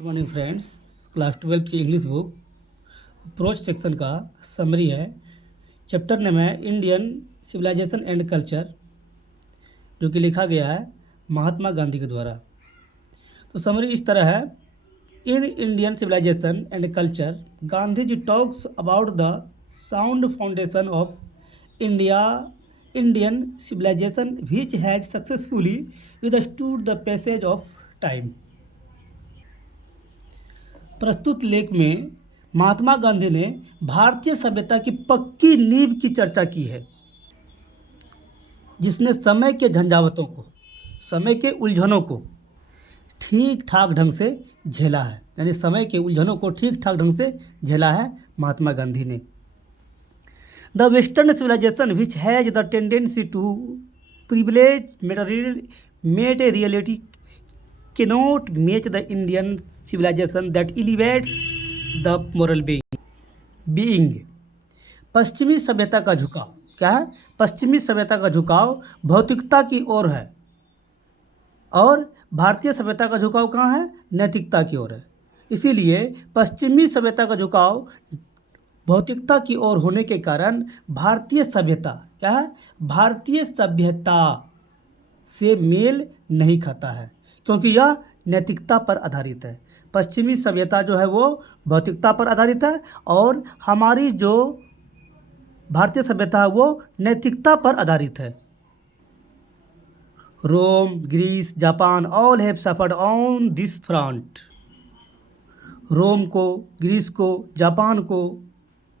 Good morning friends. Class 12 की English book approach section का summary है। चैप्टर नेम है इंडियन सिविलाइजेशन एंड कल्चर, जो कि लिखा गया है महात्मा गांधी के द्वारा। तो समरी इस तरह है। In Indian civilization and culture Gandhi ji talks about the sound foundation of Indian civilization which has successfully withstood the passage of time. प्रस्तुत लेख में महात्मा गांधी ने भारतीय सभ्यता की पक्की नींव की चर्चा की है, जिसने समय के झंझावातों को, समय के उलझनों को ठीक ठाक ढंग से झेला है। यानी समय के उलझनों को ठीक ठाक ढंग से झेला है महात्मा गांधी ने। The western civilisation which has the tendency to privilege materiality cannot match the Indian civilization that elevates the moral being। पश्चिमी सभ्यता का झुकाव क्या है? पश्चिमी सभ्यता का झुकाव भौतिकता की ओर है, और भारतीय सभ्यता का झुकाव कहाँ है? नैतिकता की ओर है। इसीलिए पश्चिमी सभ्यता का झुकाव भौतिकता की ओर होने के कारण भारतीय सभ्यता क्या है? भारतीय सभ्यता से मेल नहीं खाता है, क्योंकि यह नैतिकता पर आधारित है। पश्चिमी सभ्यता जो है वो भौतिकता पर आधारित है, और हमारी जो भारतीय सभ्यता है वो नैतिकता पर आधारित है। Rome, Greece, Japan all have suffered on this front. Rome को, ग्रीस को, जापान को,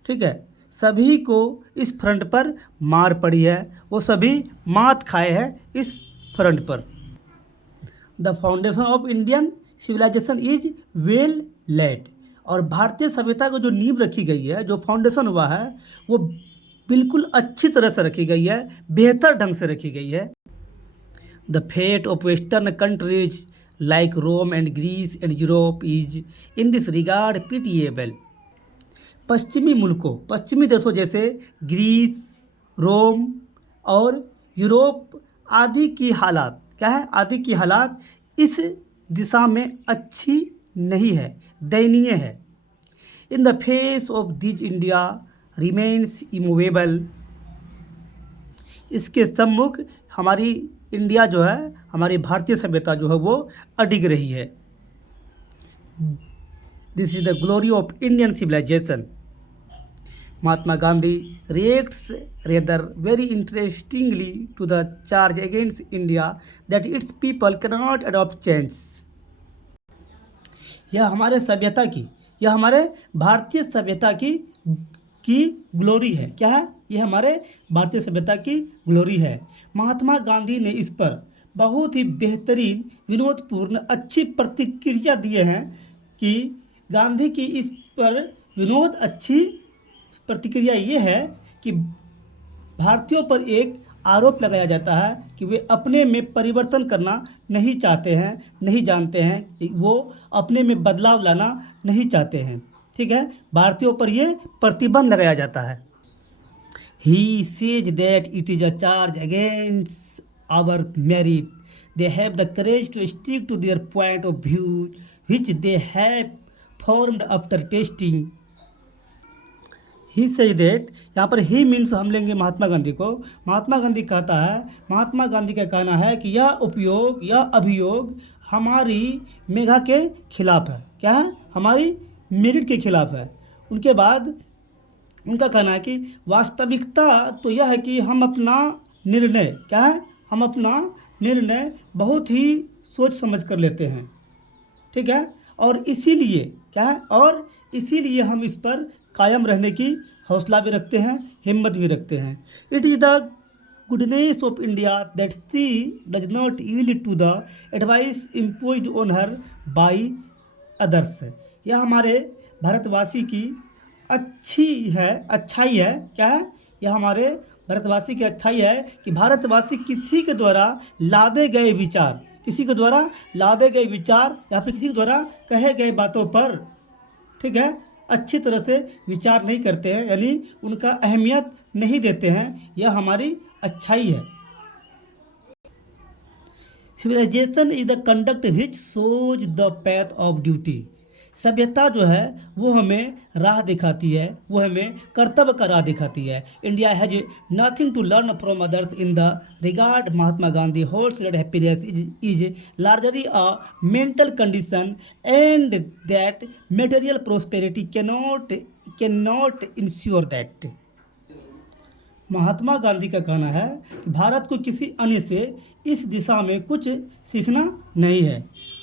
ठीक है, सभी को इस फ्रंट पर मार पड़ी है। वो सभी मात खाए हैं इस फ्रंट पर। The foundation of Indian civilisation is well laid. और भारतीय सभ्यता को जो नींव रखी गई है, जो फाउंडेशन हुआ है, वो बिल्कुल अच्छी तरह से रखी गई है, बेहतर ढंग से रखी गई है। The fate of western countries like Rome and Greece and Europe is in this regard pitiable. पश्चिमी मुल्कों, पश्चिमी देशों जैसे ग्रीस, रोम और यूरोप आदि की हालात क्या है? आदि की हालात इस दिशा में अच्छी नहीं है, दयनीय है। In the face of this India remains immovable. इसके सम्मुख हमारी इंडिया जो है, हमारी भारतीय सभ्यता जो है वो अडिग रही है। This is the glory of Indian civilisation. Mahatma Gandhi reacts rather very interestingly to the charge against India that its people cannot adopt change। यह हमारे सभ्यता की, यह हमारे भारतीय सभ्यता की ग्लोरी है। क्या है? यह हमारे भारतीय सभ्यता की ग्लोरी है। महात्मा गांधी ने इस पर बहुत ही बेहतरीन, विनोदपूर्ण, अच्छी प्रतिक्रिया दिए हैं कि गांधी की इस पर विनोद अच्छी प्रतिक्रिया ये है कि भारतीयों पर एक आरोप लगाया जाता है कि वे अपने में परिवर्तन करना नहीं चाहते हैं, नहीं जानते हैं, वो अपने में बदलाव लाना नहीं चाहते हैं। ठीक है, भारतीयों पर ये प्रतिबंध लगाया जाता है। He says that it is a charge against our merit. They have the courage to stick to their point of view which they have formed after testing. He says that, यहाँ पर ही मीन्स हम लेंगे महात्मा गांधी को। महात्मा गांधी कहता है, महात्मा गांधी का कहना है कि यह उपयोग, यह अभियोग हमारी मेघा के खिलाफ है। क्या है? हमारी मेरिट के खिलाफ है। उनके बाद उनका कहना है कि वास्तविकता तो यह है कि हम अपना निर्णय क्या है? हम अपना निर्णय बहुत ही सोच समझ कर लेते हैं। ठीक है, और इसीलिए क्या है? और इसीलिए हम इस पर कायम रहने की हौसला भी रखते हैं, हिम्मत भी रखते हैं। It is the goodness of India that she does not yield to the advice imposed on her by others. यह हमारे भारतवासी की अच्छाई है। क्या है? यह हमारे भारतवासी की अच्छाई है कि भारतवासी किसी के द्वारा लादे गए विचार या फिर किसी के द्वारा कहे गए बातों पर, ठीक है, अच्छी तरह से विचार नहीं करते हैं, यानी उनका अहमियत नहीं देते हैं। यह हमारी अच्छाई है। Civilization is the conduct which shows the path of duty. सभ्यता जो है वो हमें राह दिखाती है, वो हमें कर्तव्य का राह दिखाती है। India has nothing to learn from others in the regard. Mahatma Gandhi holds that happiness is largely a mental condition and that material prosperity cannot ensure that. Mahatma Gandhi का कहना है कि भारत को किसी अन्य से इस दिशा में कुछ सीखना नहीं है।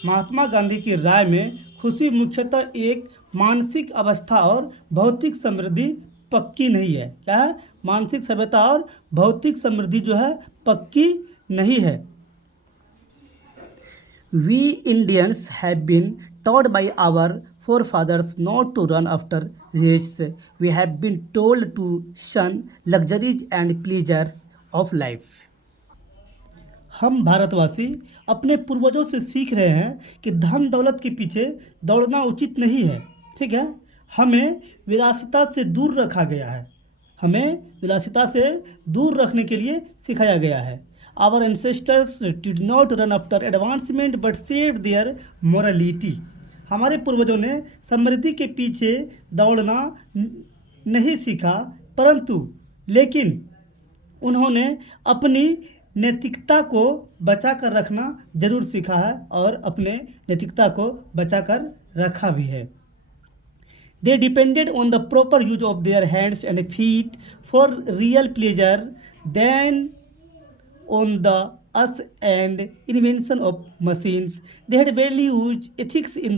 महात्मा गांधी की राय में खुशी मुख्यतः एक मानसिक अवस्था और भौतिक समृद्धि पक्की नहीं है। क्या है? मानसिक सभ्यता और भौतिक समृद्धि जो है पक्की नहीं है। We Indians have been taught by our forefathers not to run after riches. We have been told to shun luxuries and pleasures of life. हम भारतवासी अपने पूर्वजों से सीख रहे हैं कि धन दौलत के पीछे दौड़ना उचित नहीं है। ठीक है, हमें विलासिता से दूर रखा गया है, हमें विलासिता से दूर रखने के लिए सिखाया गया है। Our ancestors did not run after advancement but saved their morality. हमारे पूर्वजों ने समृद्धि के पीछे दौड़ना नहीं सीखा, लेकिन उन्होंने अपनी नैतिकता को बचा कर रखना जरूर सीखा है और अपने नैतिकता को बचा कर रखा भी है। They depended on the proper use of their hands and feet for real pleasure than on the us and invention of machines. They had barely used ethics in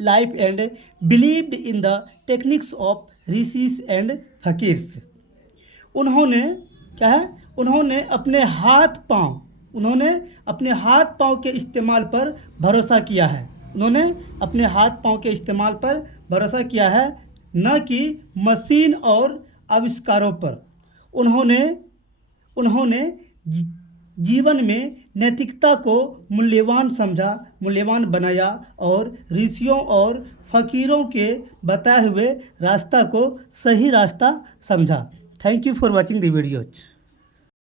life and believed in the techniques of rishis and fakirs. उन्होंने क्या है? उन्होंने अपने हाथ पांव के इस्तेमाल पर भरोसा किया है। उन्होंने अपने हाथ पांव के इस्तेमाल पर भरोसा किया है, न कि मशीन और आविष्कारों पर। उन्होंने जीवन में नैतिकता को मूल्यवान बनाया और ऋषियों और फकीरों के बताए हुए रास्ता को सही रास्ता समझा। Thank you for watching the videos.